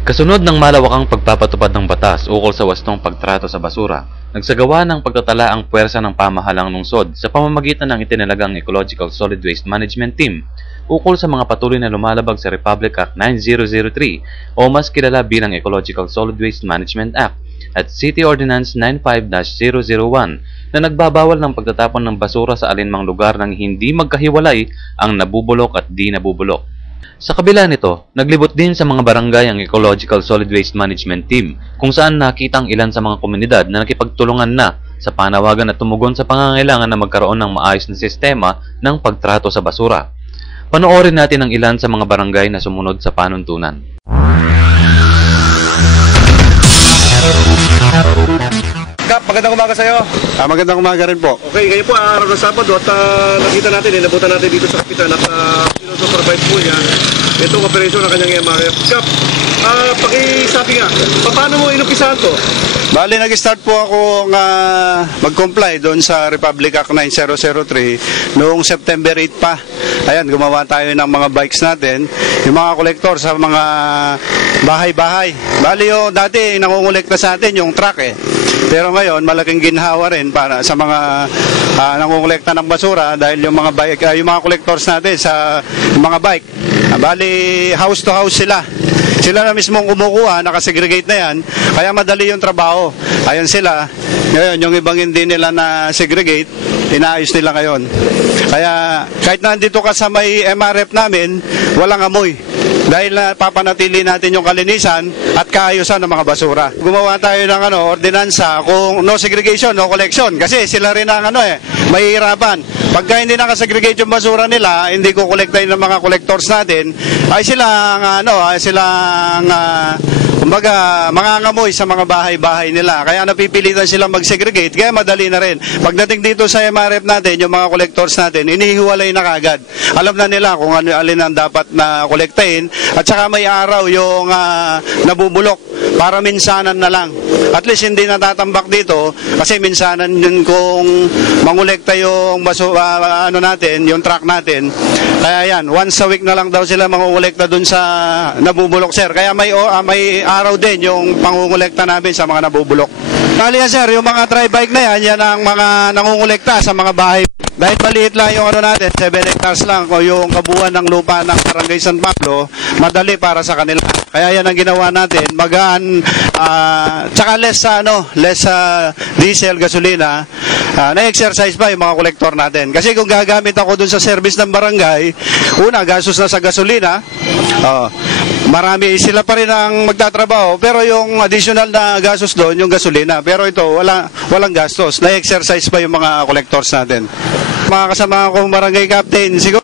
Kasunod ng malawakang pagpapatupad ng batas ukol sa wastong pagtrato sa basura, nagsagawa ng pagtatala ang puwersa ng pamahalang lungsod sa pamamagitan ng itinalagang Ecological Solid Waste Management Team ukol sa mga patuloy na lumalabag sa Republic Act 9003 o mas kilala bilang Ecological Solid Waste Management Act at City Ordinance 95-001 na nagbabawal ng pagtatapon ng basura sa alinmang lugar nang hindi magkahiwalay ang nabubulok at di nabubulok. Sa kabila nito, naglibot din sa mga barangay ang Ecological Solid Waste Management Team kung saan nakita ang ilan sa mga komunidad na nakipagtulungan na sa panawagan at tumugon sa pangangailangan na magkaroon ng maayos na sistema ng pagtrato sa basura. Panoorin natin ang ilan sa mga barangay na sumunod sa panuntunan. Kap, magandang umaga sa'yo. Magandang umaga rin po. Okay, ngayon po araw ng Sabado at nakita natin, inabutan natin dito sa kapitan at sinusupervise po niya itong operasyon ng kanyang MRF. Kap, pakisabi nga, paano mo inumpisahan to? Bali, nag-start po ako mag-comply doon sa Republic Act 9003 noong September 8 pa. Ayan, gumawa tayo ng mga bikes natin, yung mga kolektor sa mga bahay-bahay. Bali, dati nangungulekta sa atin yung truck eh. Pero ngayon, malaking ginhawa rin para sa mga nangungulekta ng basura dahil yung mga bike, yung mga collectors natin sa mga bike. Bali, house to house sila. Sila na mismong kumukuha, nakasegregate na yan, kaya madali yung trabaho. Ayan sila. Ngayon, yung ibang hindi nila na segregate, inaayos nila ngayon. Kaya kahit nandito ka sa may MRF namin, walang amoy. Dahil papanatili natin yung kalinisan at kaayusan ng mga basura. Gumawa tayo ng ordinansa kung no segregation, no collection. Kasi sila rin ang mahihirapan. Pagka hindi nakasegregate yung basura nila, hindi ko kolektahin ng mga collectors natin, ay silang kumbaga, mangangamoy sa mga bahay-bahay nila. Kaya napipilitan silang mag-segregate, kaya madali na rin. Pagdating dito sa MRF natin, yung mga collectors natin, inihiwalay na kagad. Alam na nila kung alin ang dapat na kolektahin, at saka may araw yung nabubulok para minsanan na lang. At least hindi natatambak dito, kasi minsanan yun kung mangolekta yung natin, yung truck natin. Kaya yan, once a week na lang daw sila mangolekta dun sa nabubulok, sir. Kaya may araw din yung pangungulekta namin sa mga nabubulok. Kali yan, sir, yung mga tri-bike na yan, yan ang mga nangungulekta sa mga bahay. Dahil maliit lang yung natin, 7 hectares lang o yung kabuuan ng lupa ng Barangay San Pablo, madali para sa kanila. Kaya yan ang ginawa natin, magaan, tsaka less diesel, gasolina, na-exercise pa yung mga kolektor natin. Kasi kung gagamit ako dun sa service ng barangay, una, gastos na sa gasolina, marami sila pa rin ang magtatrabaho, pero yung additional na gastos doon, yung gasolina. Pero ito, walang gastos. Na-exercise pa yung mga collectors natin. Mga kasama kong barangay captain, siguro